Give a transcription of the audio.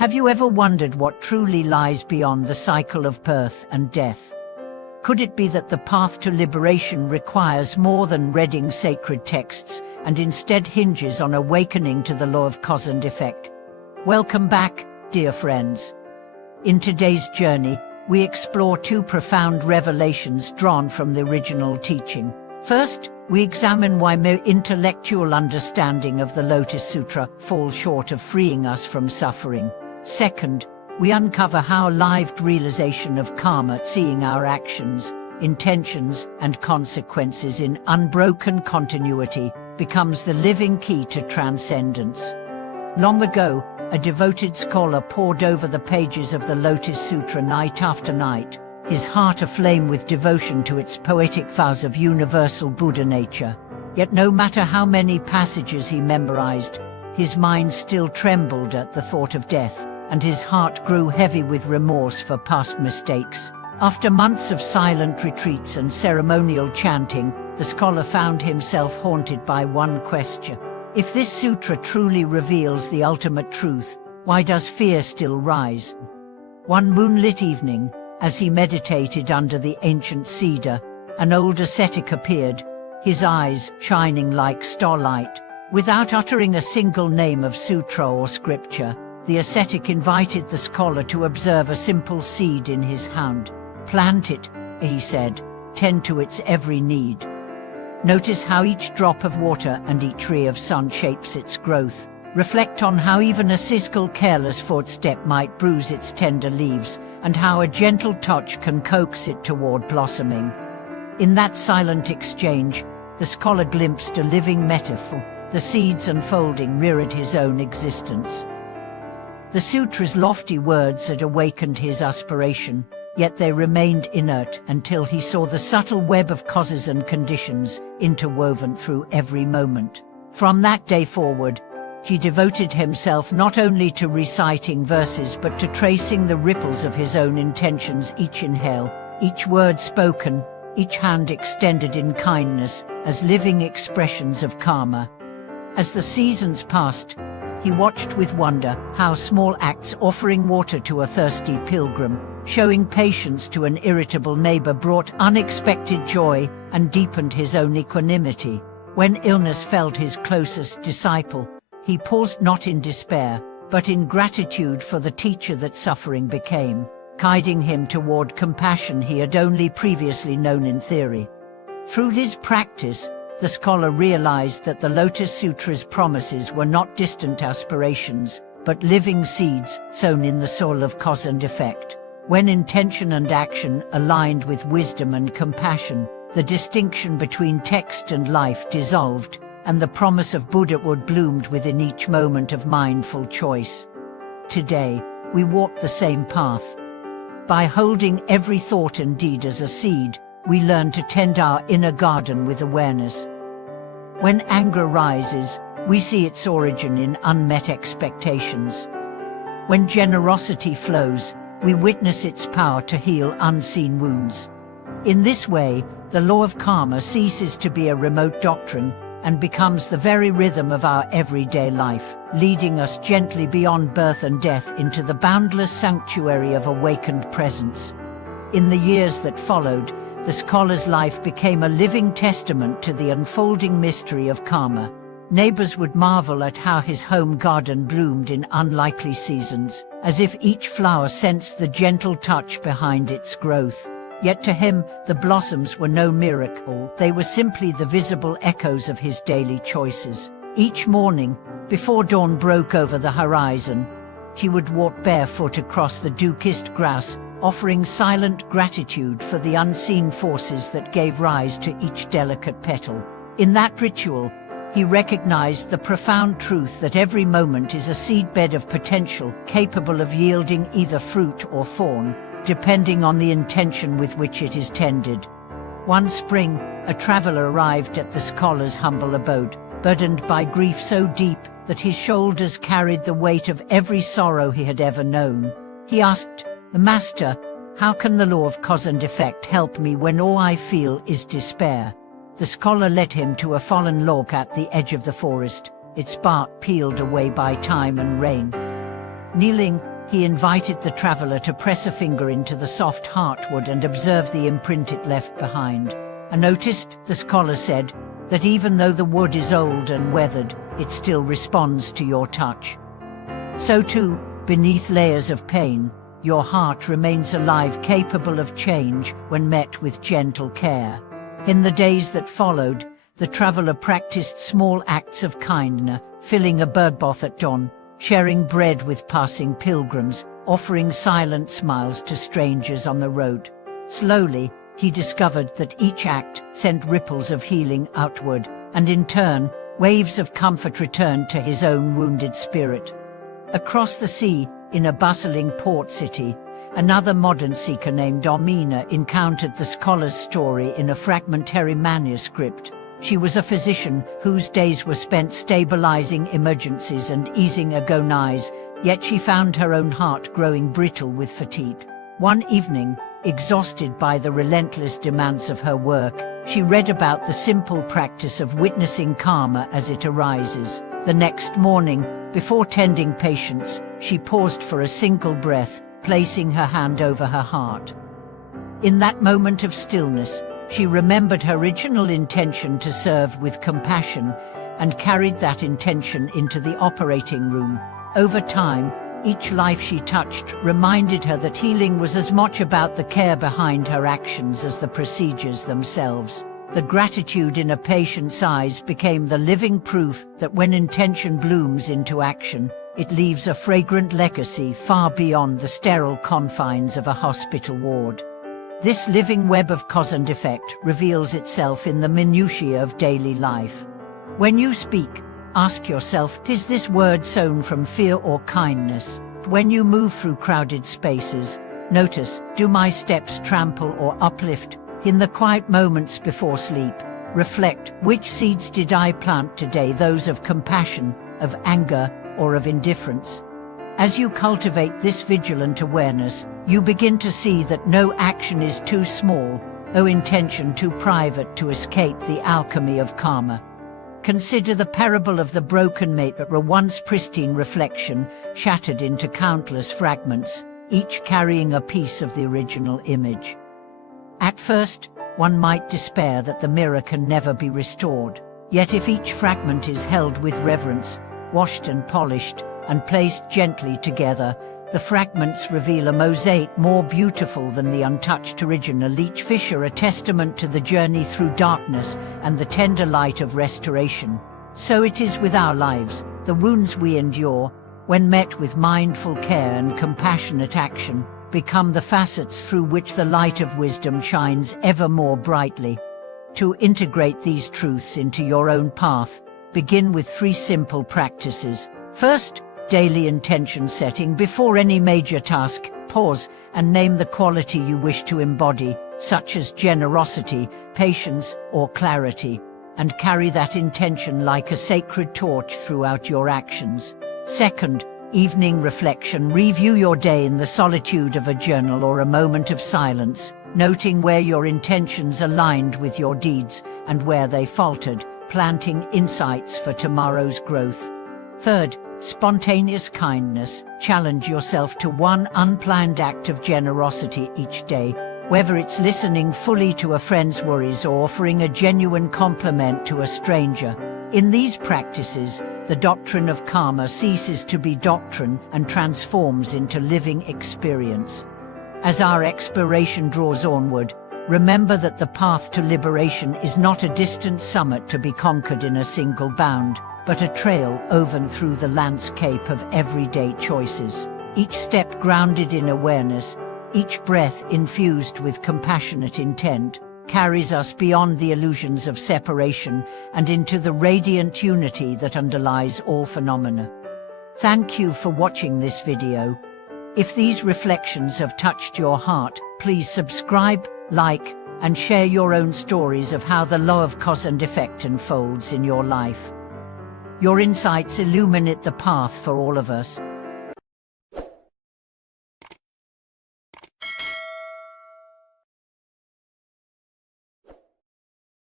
Have you ever wondered what truly lies beyond the cycle of birth and death? Could it be that the path to liberation requires more than reading sacred texts, and instead hinges on awakening to the law of cause and effect? Welcome back, dear friends. In today's journey, we explore two profound revelations drawn from the original teaching. First, we examine why mere intellectual understanding of the Lotus Sutra falls short of freeing us from suffering. Second, we uncover how lived realization of karma, seeing our actions, intentions, and consequences in unbroken continuity, becomes the living key to transcendence. Long ago, a devoted scholar pored over the pages of the Lotus Sutra night after night, his heart aflame with devotion to its poetic vows of universal Buddha nature. Yet no matter how many passages he memorized, his mind still trembled at the thought of death, and his heart grew heavy with remorse for past mistakes. After months of silent retreats and ceremonial chanting, the scholar found himself haunted by one question. If this sutra truly reveals the ultimate truth, why does fear still rise? One moonlit evening, as he meditated under the ancient cedar, an old ascetic appeared, his eyes shining like starlight. Without uttering a single name of sutra or scripture, the ascetic invited the scholar to observe a simple seed in his hand. "Plant it," he said, "tend to its every need. Notice how each drop of water and each ray of sun shapes its growth. Reflect on how even a single careless footstep might bruise its tender leaves, and how a gentle touch can coax it toward blossoming." In that silent exchange, the scholar glimpsed a living metaphor. The seeds unfolding mirrored his own existence. The sutra's lofty words had awakened his aspiration, yet they remained inert until he saw the subtle web of causes and conditions interwoven through every moment. From that day forward, he devoted himself not only to reciting verses but to tracing the ripples of his own intentions, each inhale, each word spoken, each hand extended in kindness, as living expressions of karma. As the seasons passed, he watched with wonder how small acts, offering water to a thirsty pilgrim, showing patience to an irritable neighbor, brought unexpected joy and deepened his own equanimity. When illness felled his closest disciple, he paused not in despair, but in gratitude for the teacher that suffering became, guiding him toward compassion he had only previously known in theory. Through his practice, the scholar realized that the Lotus Sutra's promises were not distant aspirations, but living seeds sown in the soil of cause and effect. When intention and action aligned with wisdom and compassion, the distinction between text and life dissolved, and the promise of Buddhahood bloomed within each moment of mindful choice. Today, we walk the same path. By holding every thought and deed as a seed, we learn to tend our inner garden with awareness. When anger rises, we see its origin in unmet expectations. When generosity flows, we witness its power to heal unseen wounds. In this way, the law of karma ceases to be a remote doctrine and becomes the very rhythm of our everyday life, leading us gently beyond birth and death into the boundless sanctuary of awakened presence. In the years that followed, the scholar's life became a living testament to the unfolding mystery of karma. Neighbors would marvel at how his home garden bloomed in unlikely seasons, as if each flower sensed the gentle touch behind its growth. Yet to him, the blossoms were no miracle, they were simply the visible echoes of his daily choices. Each morning, before dawn broke over the horizon, he would walk barefoot across the dew-kissed grass, offering silent gratitude for the unseen forces that gave rise to each delicate petal. In that ritual, he recognized the profound truth that every moment is a seedbed of potential, capable of yielding either fruit or thorn, depending on the intention with which it is tended. One spring, a traveler arrived at the scholar's humble abode, burdened by grief so deep that his shoulders carried the weight of every sorrow he had ever known. He asked, "Master, how can the law of cause and effect help me when all I feel is despair?" The scholar led him to a fallen log at the edge of the forest, its bark peeled away by time and rain. Kneeling, he invited the traveler to press a finger into the soft heartwood and observe the imprint it left behind. "I noticed," the scholar said, "that even though the wood is old and weathered, it still responds to your touch. So too, beneath layers of pain, your heart remains alive, capable of change when met with gentle care." In the days that followed, the traveler practiced small acts of kindness, filling a birdbath at dawn, sharing bread with passing pilgrims, offering silent smiles to strangers on the road. Slowly, he discovered that each act sent ripples of healing outward, and in turn, waves of comfort returned to his own wounded spirit. Across the sea, in a bustling port city, another modern seeker named Domina encountered the scholar's story in a fragmentary manuscript. She was a physician whose days were spent stabilizing emergencies and easing agonies, yet she found her own heart growing brittle with fatigue. One evening, exhausted by the relentless demands of her work, she read about the simple practice of witnessing karma as it arises. The next morning, before tending patients, she paused for a single breath, placing her hand over her heart. In that moment of stillness, she remembered her original intention to serve with compassion and carried that intention into the operating room. Over time, each life she touched reminded her that healing was as much about the care behind her actions as the procedures themselves. The gratitude in a patient's eyes became the living proof that when intention blooms into action, it leaves a fragrant legacy far beyond the sterile confines of a hospital ward. This living web of cause and effect reveals itself in the minutiae of daily life. When you speak, ask yourself, is this word sown from fear or kindness? When you move through crowded spaces, notice, do my steps trample or uplift? In the quiet moments before sleep, reflect, which seeds did I plant today, those of compassion, of anger, or of indifference? As you cultivate this vigilant awareness, you begin to see that no action is too small, no intention too private to escape the alchemy of karma. Consider the parable of the broken mirror, a once pristine reflection shattered into countless fragments, each carrying a piece of the original image. At first, one might despair that the mirror can never be restored. Yet if each fragment is held with reverence, washed and polished, and placed gently together, the fragments reveal a mosaic more beautiful than the untouched original, each fissure a testament to the journey through darkness and the tender light of restoration. So it is with our lives. The wounds we endure, when met with mindful care and compassionate action, become the facets through which the light of wisdom shines ever more brightly. To integrate these truths into your own path, begin with 3 simple practices. First, daily intention setting. Before any major task, pause and name the quality you wish to embody, such as generosity, patience, or clarity, and carry that intention like a sacred torch throughout your actions. Second, evening reflection. Review your day in the solitude of a journal or a moment of silence, noting where your intentions aligned with your deeds and where they faltered, planting insights for tomorrow's growth. Third, spontaneous kindness. Challenge yourself to one unplanned act of generosity each day, whether it's listening fully to a friend's worries or offering a genuine compliment to a stranger. In these practices, the doctrine of karma ceases to be doctrine and transforms into living experience. As our exploration draws onward, remember that the path to liberation is not a distant summit to be conquered in a single bound, but a trail woven through the landscape of everyday choices. Each step grounded in awareness, each breath infused with compassionate intent, carries us beyond the illusions of separation and into the radiant unity that underlies all phenomena. Thank you for watching this video. If these reflections have touched your heart, please subscribe, like, and share your own stories of how the law of cause and effect unfolds in your life. Your insights illuminate the path for all of us.